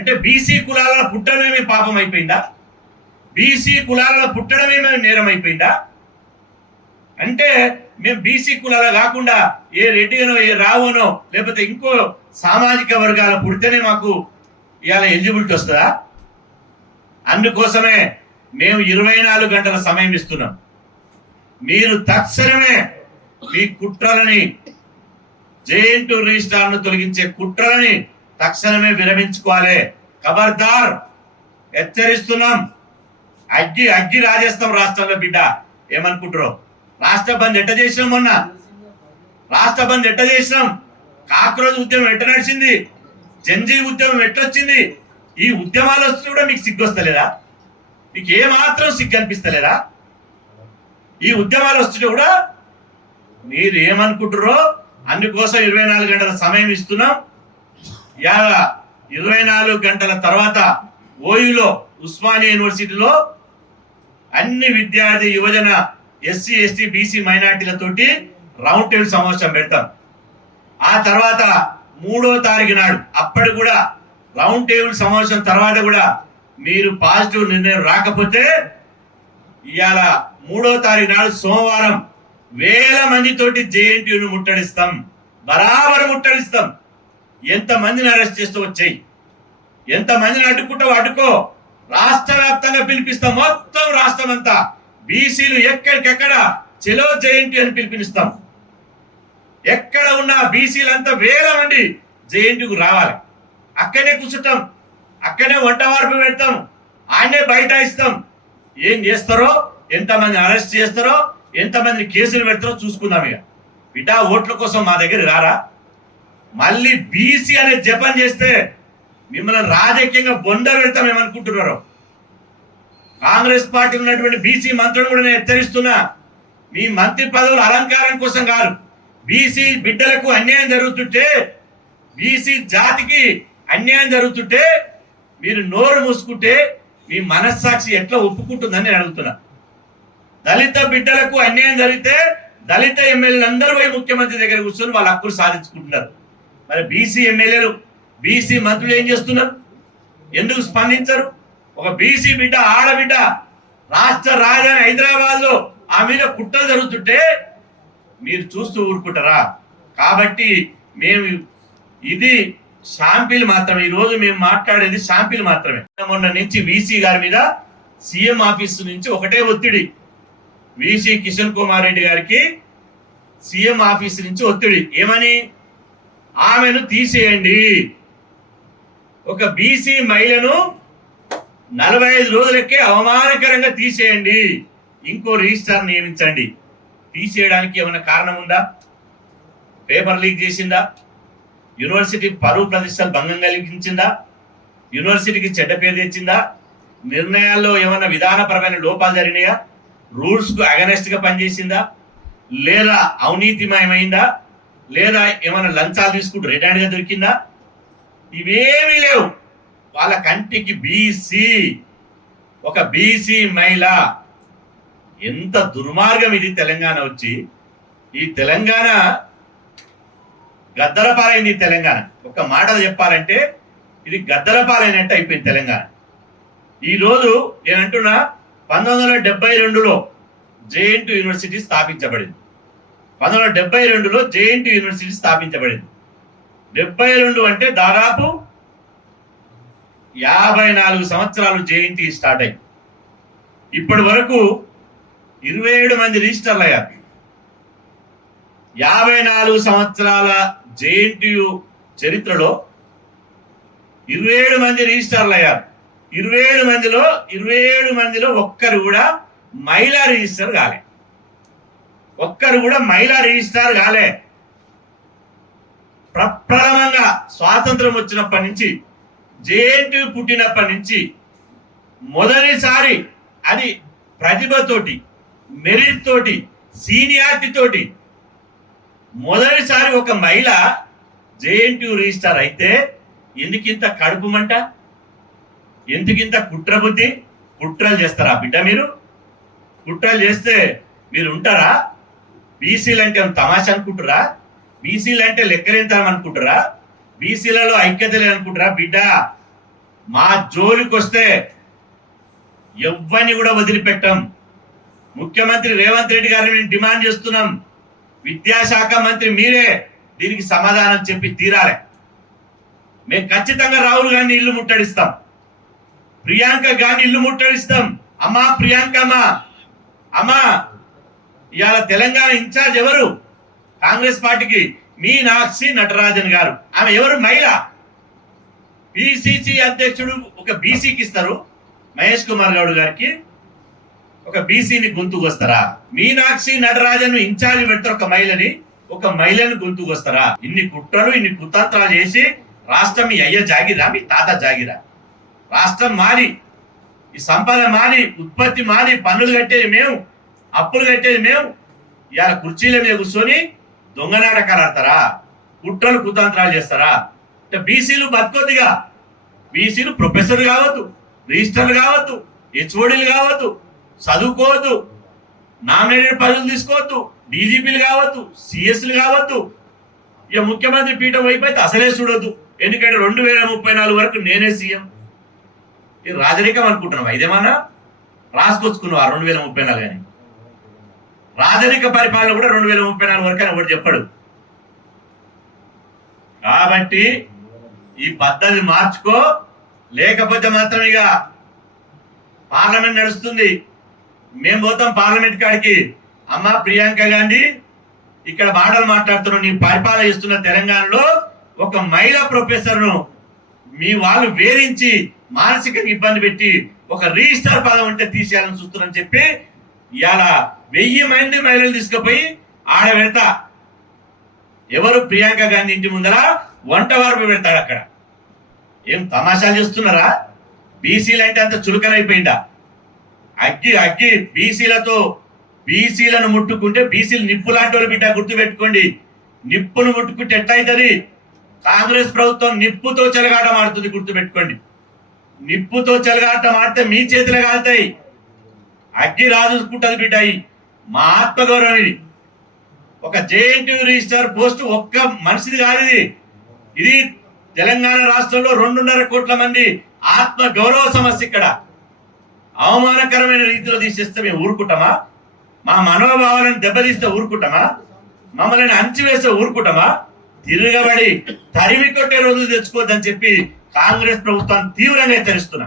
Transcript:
అంటే బీసీ కులాలలో పుట్టడమేమి పాపం అయిపోయిందా? బీసీ కులాలలో పుట్టడమేమి నేరం అయిపోయిందా? అంటే మేము బీసీ కులాల కాకుండా ఏ రెడ్డిగానో ఏ రావునో లేకపోతే ఇంకో సామాజిక వర్గాల పుడితేనే మాకు ఇవాళ ఎలిజిబిలిటీ వస్తుందా? అందుకోసమే మేము 24 గంటల సమయం ఇస్తున్నాం. మీరు తక్షణమే మీ కుట్రలని జేఎన్‌టూ రిజిస్ట్రార్ను తొలగించే కుట్రలని తక్షణమే విరమించుకోవాలి. ఖబర్దార్, హెచ్చరిస్తున్నాం. అగ్గి రాజేస్తాం రాష్ట్రంలో. బిడ్డ ఏమనుకుంటారో? రాష్ట్ర బంద్ ఎట్ట చేసినాం? మొన్న రాష్ట్ర బంద్ ఎట్ట చేసినాం? కాక్రోజ్ ఉద్యమం ఎట్ట నడిచింది? జంజీ ఉద్యమం ఎట్టొచ్చింది? ఈ ఉద్యమాలు వస్తూ కూడా మీకు సిగ్గు వస్తలేదా? మీకు ఏమాత్రం సిగ్గు అనిపిస్తలేదా? ఈ ఉద్యమాలు వస్తుంటే కూడా మీరు ఏమనుకుంటారో అందుకోసం 24 గంటల సమయం ఇస్తున్నాం. ఇవాళ 24 గంటల తర్వాత ఓయూలో ఉస్మానియా యూనివర్సిటీలో అన్ని విద్యార్థి యువజన ఎస్సీ ఎస్టీ బీసీ మైనార్టీలతోటి రౌండ్ టేబుల్ సమావేశం పెడతాం. ఆ తర్వాత 3వ తారీఖు నాడు అప్పటి కూడా రౌండ్ టేబుల్ సమావేశం తర్వాత కూడా మీరు పాజిటివ్ నిర్ణయం రాకపోతే ఇవాళ 3వ తారీఖు నాడు సోమవారం వేల మందితోటి జేఎన్టీయూను ముట్టడిస్తాం. బరాబర్ ముట్టడిస్తాం. ఎంతమందిని అరెస్ట్ చేస్తూ వచ్చాయి, ఎంతమందిని అడ్డుకుంటావు అడ్డుకో. రాష్ట్ర వ్యాప్తంగా పిలిపిస్తాం. మొత్తం రాష్ట్రం అంతా బీసీలు ఎక్కడికెక్కడ చెలో జేఎన్టీ అని పిలిపిస్తాం. ఎక్కడ ఉన్న బీసీలంతా వేల మంది జేఎన్టీకు రావాలి. అక్కడే కూర్చుంటాం, అక్కడే వంట వార్పు పెడతాం, ఆయనే బైఠాయిస్తాం. ఏం చేస్తారో, ఎంతమంది అరెస్ట్ చేస్తారో, ఎంతమంది కేసులు పెడతారో చూసుకుందాం. ఇక బిడ్డ ఓట్ల కోసం మా దగ్గర రారా? మళ్ళీ బీసీ అనే జపం చేస్తే మిమ్మల్ని రాజకీయంగా బొంద పెడతాం ఏమనుకుంటున్నారు? కాంగ్రెస్ పార్టీ ఉన్నటువంటి బీసీ మంత్రులు కూడా నేను హెచ్చరిస్తున్నా. మీ మంత్రి పదవుల అలంకారం కోసం కాదు. బీసీ బిడ్డలకు అన్యాయం జరుగుతుంటే, బీసీ జాతికి అన్యాయం జరుగుతుంటే మీరు నోరు మూసుకుంటే మీ మనస్సాక్షి ఎట్లా ఒప్పుకుంటుందని నేను అడుగుతున్నా. దళిత బిడ్డలకు అన్యాయం జరిగితే దళిత ఎమ్మెల్యేలు అందరూ పోయి ముఖ్యమంత్రి దగ్గర కూర్చొని వాళ్ళ హక్కులు సాధించుకుంటున్నారు. మరి బీసీ ఎమ్మెల్యేలు బీసీ మంత్రులు ఏం చేస్తున్నారు? ఎందుకు స్పందించరు? ఒక బీసీ బిడ్డ, ఆడబిడ్డ రాష్ట్ర రాజధాని హైదరాబాద్ లో ఆ మీద కుట్రలు జరుగుతుంటే మీరు చూస్తూ ఊరుకుంటారా? కాబట్టి మేము ఇది శాంపిల్ మాత్రమే. ఈ రోజు మేము మాట్లాడేది శాంపిల్ మాత్రమే. మొన్న నుంచి వీసీ గారి మీద సీఎం ఆఫీస్ నుంచి ఒకటే ఒత్తిడి. వీసీ కిషన్ కుమార్ రెడ్డి గారికి సీఎం ఆఫీస్ నుంచి ఒత్తిడి. ఏమని? ఆమెను తీసేయండి. ఒక బీసీ మహిళను 45 రోజులకే అవమానకరంగా తీసేయండి. ఇంకో రిజిస్ట్రార్ నియమించండి. తీసేయడానికి ఏమైనా కారణం ఉందా? పేపర్ లీక్ చేసిందా? యూనివర్సిటీ పరువు ప్రతిష్టలు భంగం కలిగించిందా? యూనివర్సిటీకి చెడ్డ పేరు తెచ్చిందా? నిర్ణయాల్లో ఏమైనా విధానపరమైన లోపాలు జరిగినాయా? రూల్స్ కు అగనెస్ట్ గా పనిచేసిందా? లేదా అవినీతిమయమైందా? లేదా ఏమైనా లంచాలు తీసుకుంటూ రెడ్ హ్యాండ్ గా దొరికిందా? ఇవేమీ లేవు. వాళ్ళ కంటికి బీసీ, ఒక బీసీ మహిళ. ఎంత దుర్మార్గం ఇది! తెలంగాణ వచ్చి ఈ తెలంగాణ గద్దలపాలైంది. తెలంగాణ ఒక మాటలు చెప్పాలంటే ఇది గద్దలపాలైనట్టు అయిపోయింది తెలంగాణ. ఈరోజు నేనంటున్నా 1972లో జేఎన్‌టూ యూనివర్సిటీ స్థాపించబడింది. 1972లో జేఎన్‌టూ యూనివర్సిటీ స్థాపించబడింది. 72 అంటే దాదాపు 54 సంవత్సరాలు జేఎన్‌టీ స్టార్ట్ అయ్యి ఇప్పటి వరకు 27 మంది రిజిస్టర్లు అయ్యారు. 54 సంవత్సరాల జేఎన్‌టీయూ చరిత్రలో 27 మంది రిజిస్టర్లు అయ్యారు. 27 మందిలో ఒక్కరు కూడా మహిళా రిజిస్టర్ కాలే. ఒక్కరు కూడా మహిళా రిజిస్ట్రార్ కాలే. ప్రప్రథమంగా స్వాతంత్రం వచ్చినప్పటి నుంచి, జేఎన్‌టీయూ పుట్టినప్పటి నుంచి మొదటిసారి అది ప్రతిభతోటి, మెరిట్ తోటి, సీనియారిటీ తోటి మొదటిసారి ఒక మహిళ జేఎన్‌టీయూ రిజిస్ట్రార్ అయితే ఎందుకింత కడుపుమంట? ఎందుకింత కుట్ర బుద్ధి? కుట్రలు చేస్తారా బిడ్డ? మీరు కుట్రలు చేస్తే మీరు ఉంటారా? బీసీలు అంటే తమాషా అనుకుంటారా? బీసీలు అంటే లెక్కలేంతనం అనుకుంటారా? బీసీలలో ఐక్యత లేదనుకుంటారా? బిడ్డ మా జోలికి వస్తే ఎవ్వరిని కూడా వదిలిపెట్టాం. ముఖ్యమంత్రి రేవంత్ రెడ్డి గారిని మేము డిమాండ్ చేస్తున్నాం, విద్యాశాఖ మంత్రి మీరే దీనికి సమాధానం చెప్పి తీరాలి. మేము ఖచ్చితంగా రాహుల్ గాంధీ ఇల్లు ముట్టడిస్తాం, ప్రియాంక గాంధీ ఇల్లు ముట్టడిస్తాం. అమ్మా ప్రియాంక అమ్మా ఇవాళ తెలంగాణ ఇన్ఛార్జ్ ఎవరు? కాంగ్రెస్ పార్టీకి మీనాక్షి నటరాజన్ గారు. ఆమె ఎవరు? మహిళ. పిసిసి అధ్యక్షుడు ఒక బీసీకి ఇస్తారు, మహేష్ కుమార్ గౌడ్ గారికి ఒక బీసీని గొంతుకొస్తారా? మీనాక్షి నటరాజన్ ఇన్ఛార్జ్ పెడతారు ఒక మహిళని గొంతుకొస్తారా? ఇన్ని కుట్రలు ఇన్ని కుతంత్రాలు చేసి రాష్ట్రం మీ అయ్య జాగిరా, మీ తాత జాగిరా? రాష్ట్రం మారి, ఈ సంపద మారి, ఉత్పత్తి మారి, పన్నులు కట్టేది మేము, అప్పులు కట్టేది మేము. ఇవాళ కుర్చీల మీద కూర్చొని దొంగ నాటకాలు ఆడతారా? కుట్రలు కుతంత్రాలు చేస్తారా? అంటే బీసీలు బతకొద్దిగా. బీసీలు ప్రొఫెసర్లు కావద్దు, రిజిస్టర్లు కావద్దు, హెచ్ఓడీలు కావద్దు, చదువుకోవద్దు, నామినేటెడ్ పదవులు తీసుకోవద్దు, డీజీపీలు కావద్దు, సిఎస్లు కావద్దు. ఇక ముఖ్యమంత్రి పీఠం అయిపోతే అసలే చూడొద్దు. ఎందుకంటే 2034 వరకు నేనే సీఎం. ఇది రాజరికం అనుకుంటున్నావా? ఇదేమన్నా రాసుకొచ్చుకున్నావా 2034 అని? రాజరిక పరిపాలన కూడా 2034 వరకు అని ఒకటి చెప్పాడు. కాబట్టి ఈ పద్ధతి మార్చుకో, లేకపోతే మాత్రం ఇక పార్లమెంట్ నడుస్తుంది, మేము పోతాం పార్లమెంట్ కాడికి. అమ్మా ప్రియాంక గాంధీ, ఇక్కడ మాటలు మాట్లాడుతున్నావు, నీ పరిపాలన ఇస్తున్న తెలంగాణలో ఒక మహిళా ప్రొఫెసర్ను మీ వాళ్ళు వేరించి మానసికంగా ఇబ్బంది పెట్టి ఒక రిజిస్టర్ పదం ఉంటే తీసేయాలని చూస్తున్నారని చెప్పి ఇవాళ 1000 మంది మహిళలు తీసుకుపోయి ఆడ పెడతా. ఎవరు? ప్రియాంక గాంధీ ఇంటి ముందర వంట వార్పు పెడతాడు. అక్కడ ఏం తమాషాలు చేస్తున్నారా? బీసీలు అంటే అంత చులకనైపోయిందా? అగ్గి బీసీలను ముట్టుకుంటే బీసీలు నిప్పు లాంటి వాళ్ళు బిడ్డ, గుర్తు పెట్టుకోండి. నిప్పును ముట్టుకుంటే ఎట్లయితుంది? కాంగ్రెస్ ప్రభుత్వం నిప్పుతో చెలగాటం ఆడుతుంది, గుర్తు పెట్టుకోండి. నిప్పుతో చెలగాటం ఆడితే మీ చేతులే కాలుతాయి. అగ్గి రాజుకుంటది బిడ్డ. మా ఆత్మగౌరవం ఇది. ఒక జేఎన్టీ రిజిస్టర్ పోస్ట్ ఒక్క మనిషిది కాదు ఇది తెలంగాణ రాష్ట్రంలో 2.5 కోట్ల మంది ఆత్మ గౌరవ సమస్య. ఇక్కడ అవమానకరమైన రీతిలో తీసేస్తే మేము ఊరుకుంటామా? మా మనోభావాలను దెబ్బతీస్తే ఊరుకుంటామా? మమ్మల్ని అంచివేస్తే ఊరుకుంటామా? తిరగబడి తరిమి కొట్టే రోజులు తెచ్చుకోవద్దని చెప్పి కాంగ్రెస్ ప్రభుత్వాన్ని తీవ్రంగా హెచ్చరిస్తున్నా.